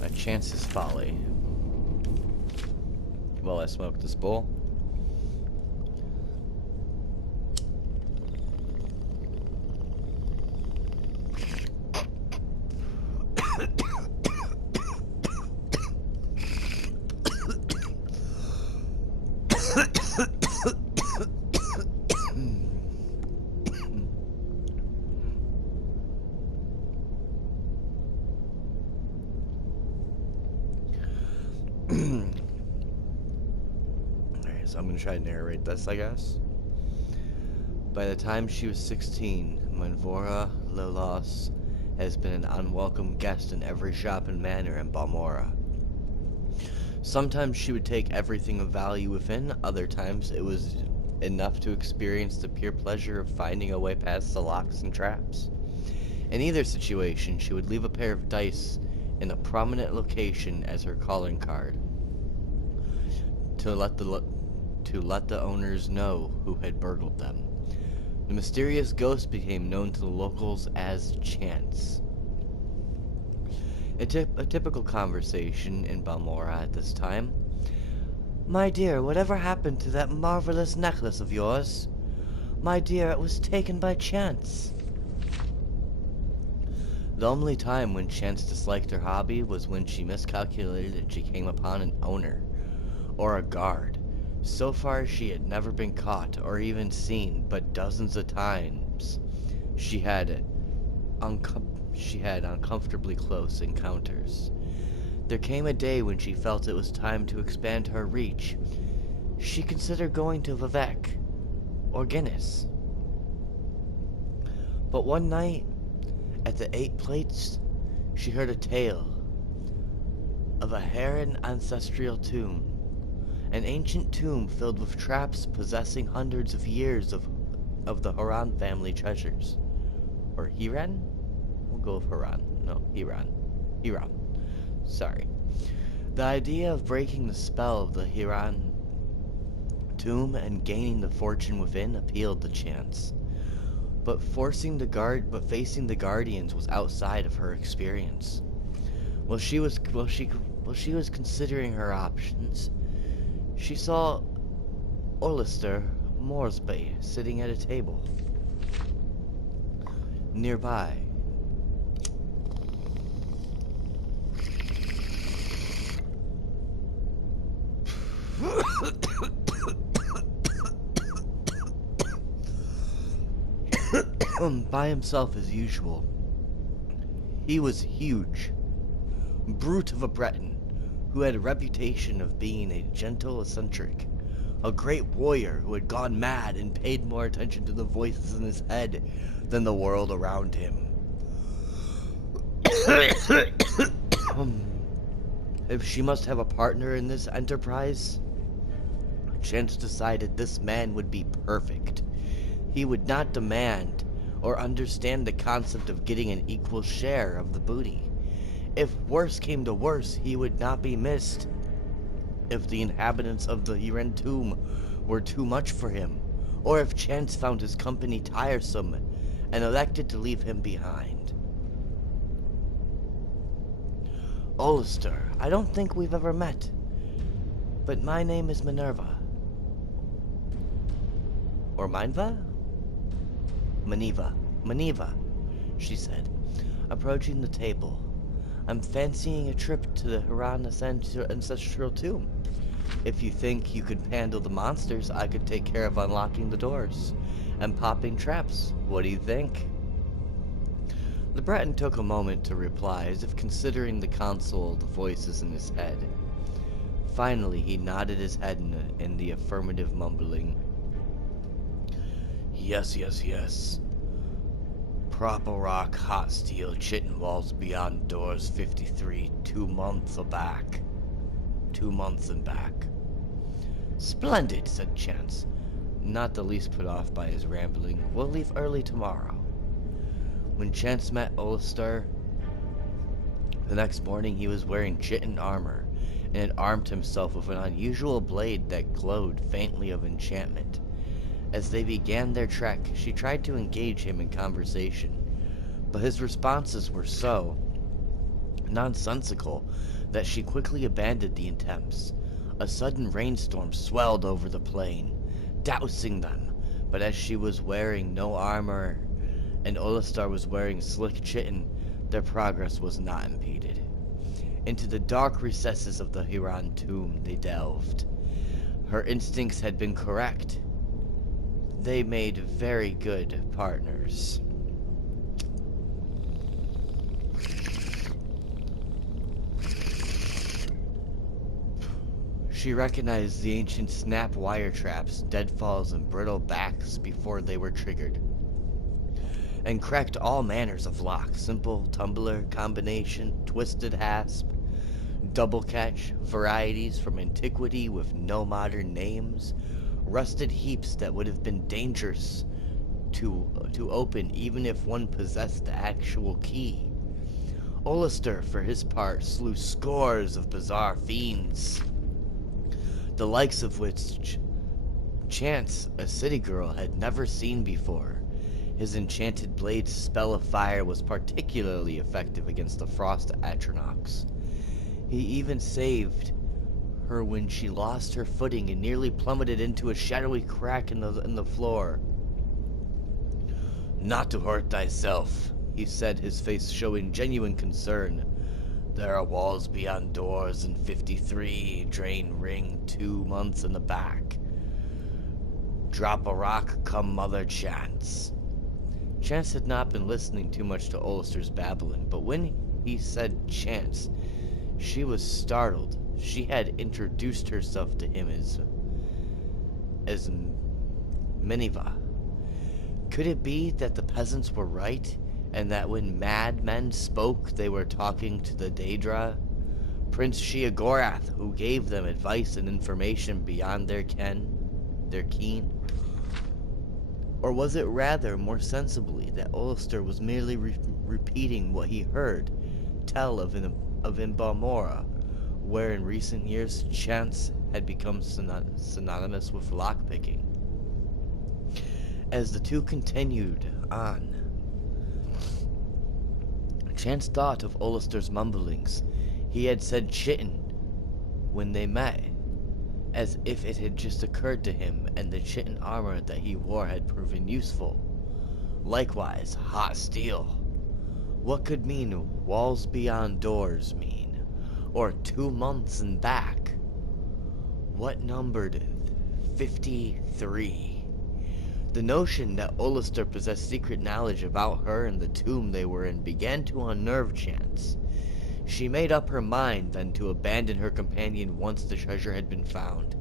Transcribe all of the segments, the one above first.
A chance's folly. Well, I smoked this bowl. Alright, so I'm gonna try to narrate this, I guess. By the time she was 16, Manvora Lilos has been an unwelcome guest in every shop and manor in Balmora. Sometimes she would take everything of value within, other times it was enough to experience the pure pleasure of finding a way past the locks and traps. In either situation, she would leave a pair of dice in a prominent location as her calling card to let the owners know who had burgled them. The mysterious ghost became known to the locals as Chance. A typical conversation in Balmora at this time. "My dear, whatever happened to that marvelous necklace of yours? My dear, it was taken by Chance." The only time when Chance disliked her hobby was when she miscalculated and she came upon an owner, or a guard. So far she had never been caught or even seen, but dozens of times she had uncomfortably close encounters. There came a day when she felt it was time to expand her reach. She considered going to Vivek or Guinness. But one night, at the 8 Plates, she heard a tale of a Heron ancestral tomb. An ancient tomb filled with traps possessing hundreds of years of the Haran family treasures. Or Hiran? We'll go with Haran. No, Hiran. Hiran. Sorry. The idea of breaking the spell of the Hiran tomb and gaining the fortune within appealed to Chance. But facing the guardians was outside of her experience. While she was considering her options, she saw Orlister Moresby sitting at a table nearby. By himself as usual. He was huge, brute of a Breton, who had a reputation of being a gentle eccentric, a great warrior who had gone mad and paid more attention to the voices in his head than the world around him. If she must have a partner in this enterprise, Chance decided this man would be perfect. He would not demand or understand the concept of getting an equal share of the booty. If worse came to worse, he would not be missed. If the inhabitants of the Hiran tomb were too much for him, or if Chance found his company tiresome and elected to leave him behind. Olister, I don't think we've ever met, but my name is Minerva. Or Minva? Maniva, she said, approaching the table. I'm fancying a trip to the Haran ancestral tomb. If you think you could handle the monsters, I could take care of unlocking the doors and popping traps. What do you think? The Breton took a moment to reply, as if considering the console of the voices in his head. Finally, he nodded his head in the affirmative, mumbling, Yes. Proper rock, hot steel, chitin walls beyond doors 53, 2 months back. 2 months and back. Splendid, said Chance, not the least put off by his rambling. We'll leave early tomorrow. When Chance met Olister the next morning, he was wearing chitin armor and had armed himself with an unusual blade that glowed faintly of enchantment. As they began their trek, she tried to engage him in conversation, but his responses were so nonsensical that she quickly abandoned the attempts. A sudden rainstorm swelled over the plain, dousing them, but as she was wearing no armor and Olistar was wearing slick chitin, their progress was not impeded. Into the dark recesses of the Huron tomb they delved. Her instincts had been correct. They made very good partners. She recognized the ancient snap wire traps, deadfalls, and brittle backs before they were triggered, and cracked all manners of locks: simple, tumbler, combination, twisted hasp, double catch, varieties from antiquity with no modern names, rusted heaps that would have been dangerous to open even if one possessed the actual key. Olistar, for his part, slew scores of bizarre fiends, the likes of which Chance, a city girl, had never seen before. His enchanted blade's spell of fire was particularly effective against the frost Atronachs. He even saved her when she lost her footing and nearly plummeted into a shadowy crack in the floor. "Not to hurt thyself," he said, his face showing genuine concern. "There are walls beyond doors in 53, drain ring 2 months in the back. Drop a rock, come Mother Chance." Chance had not been listening too much to Olistar's babbling, but when he said Chance, she was startled. She had introduced herself to him as Miniva. Could it be that the peasants were right, and that when madmen spoke, they were talking to the Daedra, Prince Sheogorath, who gave them advice and information beyond their keen? Or was it rather, more sensibly, that Olistar was merely repeating what he heard tell of in Balmora, where in recent years Chance had become synonymous with lockpicking? As the two continued on, Chance thought of Olistar's mumblings. He had said chitin when they met, as if it had just occurred to him, and the chitin armor that he wore had proven useful. Likewise, hot steel. What could mean walls beyond doors mean? Or 2 months and back? What numbered 53? The notion that Olistar possessed secret knowledge about her and the tomb they were in began to unnerve Chance. She made up her mind then to abandon her companion once the treasure had been found.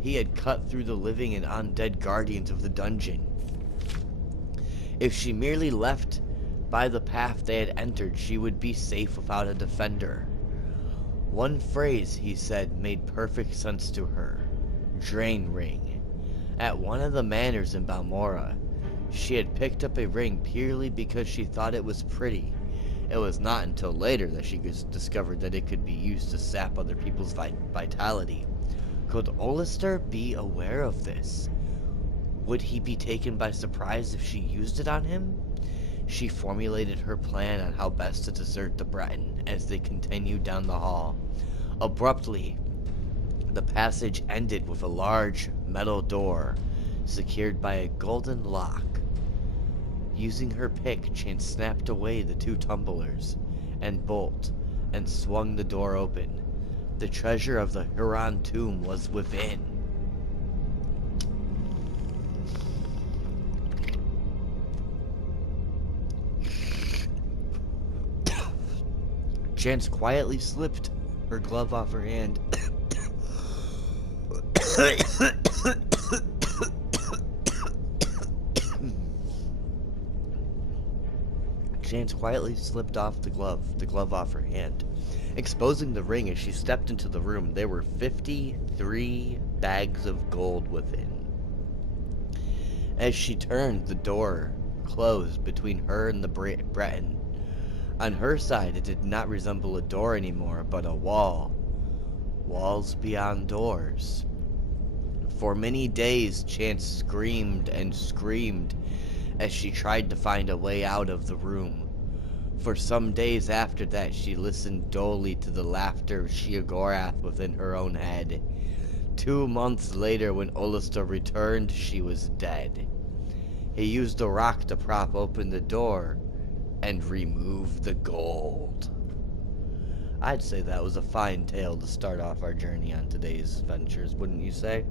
He had cut through the living and undead guardians of the dungeon. If she merely left by the path they had entered, she would be safe without a defender. One phrase, he said, made perfect sense to her: drain ring. At one of the manors in Balmora, she had picked up a ring purely because she thought it was pretty. It was not until later that she discovered that it could be used to sap other people's vitality. Could Olistar be aware of this? Would he be taken by surprise if she used it on him? She formulated her plan on how best to desert the Breton as they continued down the hall. Abruptly, the passage ended with a large metal door secured by a golden lock. Using her pick, Chance snapped away the 2 tumblers and bolt and swung the door open. The treasure of the Huron tomb was within. Chance quietly slipped her glove off her hand. Chance quietly slipped off the glove off her hand, exposing the ring. As she stepped into the room, there were 53 bags of gold within. As she turned, the door closed between her and the Breton. On her side, it did not resemble a door anymore, but a wall. Walls beyond doors. For many days, Chance screamed and screamed as she tried to find a way out of the room. For some days after that, she listened dully to the laughter of Sheogorath within her own head. 2 months later, when Ulister returned, she was dead. He used a rock to prop open the door and remove the gold. I'd say that was a fine tale to start off our journey on today's ventures, wouldn't you say?